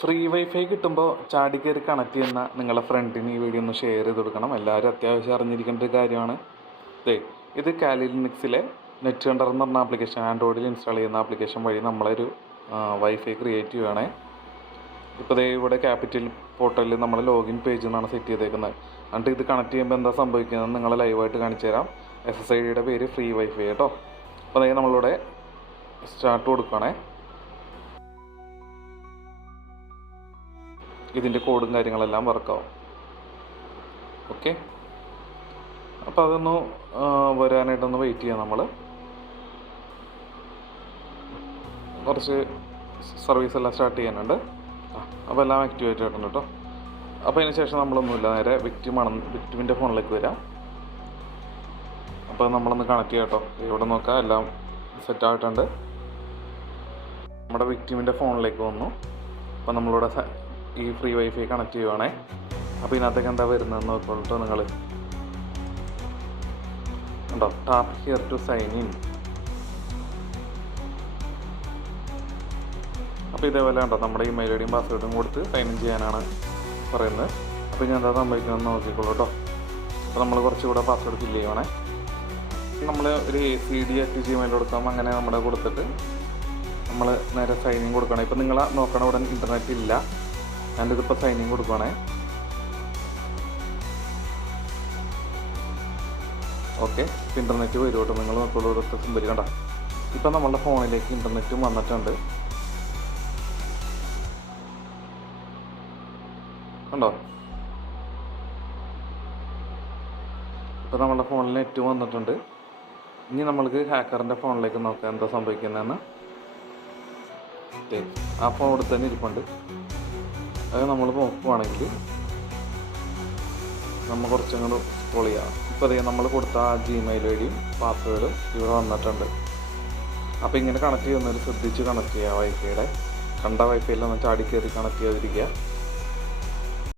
Free wifi കിട്ടുമ്പോൾ ചാടി കയറി കണക്ട് ചെയ്യുന്ന നിങ്ങളുടെ ഫ്രണ്ടിന് ഈ വീഡിയോ ഒന്ന് ഷെയർ ചെയ്ത് കൊടുക്കണം. എല്ലാവരും അത്യാവശ്യം അറിഞ്ഞിരിക്കേണ്ട ഒരു കാര്യമാണ്. ഇത് കാലി ലിനക്സിലെ നെറ്റ് ഹണ്ടർ എന്ന് പറഞ്ഞ ആപ്ലിക്കേഷൻ, ആൻഡ്രോയിഡിൽ ഇൻസ്റ്റാൾ ചെയ്യുന്ന ആപ്ലിക്കേഷൻ വഴി നമ്മളൊരു വൈഫൈ ക്രിയേറ്റ് ചെയ്യുകയാണേ. ഇപ്പോൾ ഇവിടെ ക്യാപിറ്റൽ പോർട്ടലിൽ നമ്മൾ ലോഗിൻ പേജ് എന്നാണ് സെറ്റ് ചെയ്തേക്കുന്നത്. എന്നിട്ട് ഇത് കണക്ട് ചെയ്യുമ്പോൾ എന്താ സംഭവിക്കുന്നത് നിങ്ങളെ ലൈവായിട്ട് കാണിച്ചു തരാം. SSIDയുടെ പേര് ഫ്രീ വൈഫൈ കേട്ടോ. അപ്പോൾ നമ്മളിവിടെ സ്റ്റാർട്ട് കൊടുക്കുകയാണേ. ഇതിൻ്റെ കോഡും കാര്യങ്ങളെല്ലാം വർക്കാവും. ഓക്കെ, അപ്പോൾ അതൊന്ന് വരാനായിട്ടൊന്ന് വെയിറ്റ് ചെയ്യാം. നമ്മൾ കുറച്ച് സർവീസ് എല്ലാം സ്റ്റാർട്ട് ചെയ്യാനുണ്ട്. അപ്പോൾ എല്ലാം ആക്ടിവേറ്റ് ആയിട്ടുണ്ട് കേട്ടോ. അപ്പോൾ അതിന് ശേഷം നമ്മളൊന്നുമില്ല, നേരെ വിക്ടിമിൻ്റെ ഫോണിലേക്ക് വരാം. അപ്പോൾ നമ്മളൊന്ന് കണക്ട് ചെയ്യാം കേട്ടോ. ഇവിടെ നോക്കാം, എല്ലാം സെറ്റായിട്ടുണ്ട്. നമ്മുടെ വിക്ടിമിൻ്റെ ഫോണിലേക്ക് വന്നു. അപ്പോൾ നമ്മളിവിടെ ഈ ഫ്രീ വൈഫൈ കണക്ട് ചെയ്യുവാണേ. അപ്പോൾ ഇതിനകത്തേക്ക് എന്താ വരുന്നതെന്ന് നോക്കിക്കോളൂ നിങ്ങൾ. ഉണ്ടോ, tap here to sign in. അപ്പോൾ ഇതേപോലെ ഉണ്ടോ, നമ്മുടെ ഇമെയിൽ ഐഡിയും പാസ്വേഡും കൊടുത്ത് സൈൻ ഇൻ ചെയ്യാനാണ് പറയുന്നത്. അപ്പോൾ ഞാൻ എന്താ സംഭവിക്കുന്നതെന്ന് നോക്കിക്കോളൂ കേട്ടോ. അപ്പോൾ നമ്മൾ കുറച്ചുകൂടെ പാസ്വേഡ് ഫില്ല് ചെയ്യുവാണേ. നമ്മൾ ഒരു ACD@gmail കൊടുക്കാം. അങ്ങനെ നമ്മുടെ കൊടുത്തിട്ട് നമ്മൾ നേരെ സൈൻ ഇൻ കൊടുക്കണം. ഇപ്പോൾ നിങ്ങൾ നോക്കണ ഇവിടെ ഇൻ്റർനെറ്റ് ഇല്ല, ഞാനിതിപ്പോൾ സൈൻ ഇൻ കൊടുക്കുകയാണേ. ഓക്കെ, ഇപ്പോൾ ഇൻ്റർനെറ്റ് വരും കേട്ടോ. നിങ്ങൾ നോക്കുള്ളൂ, ഇവിടുത്തെ സിമ്പിൾ കണ്ട. ഇപ്പം നമ്മളുടെ ഫോണിലേക്ക് ഇൻ്റർനെറ്റും വന്നിട്ടുണ്ട്. കണ്ടോ, ഇപ്പോൾ നമ്മുടെ ഫോണിൽ നെറ്റ് വന്നിട്ടുണ്ട്. ഇനി നമ്മൾക്ക് ഹാക്കറിൻ്റെ ഫോണിലേക്ക് നോക്കാം എന്താ സംഭവിക്കുന്നതെന്ന്. ആ ഫോൺ ഇവിടെ തന്നെ ഇരിപ്പുണ്ട്. അത് നമ്മൾ നോക്കുവാണെങ്കിൽ നമ്മൾ കുറച്ചും കൂടെ സ്ക്രോൾ ചെയ്യാം. ഇപ്പോൾ നമ്മൾ കൊടുത്ത ആ Gmail ഐഡിയും പാസ്വേഡും ഇവിടെ വന്നിട്ടുണ്ട്. അപ്പോൾ ഇങ്ങനെ കണക്ട് ചെയ്യുന്നതിൽ ശ്രദ്ധിച്ച് കണക്ട് ചെയ്യുക. വൈഫൈയുടെ കണ്ട വൈഫൈയിലൊന്നും ചാടി കയറി കണക്ട് ചെയ്തിരിക്കുക.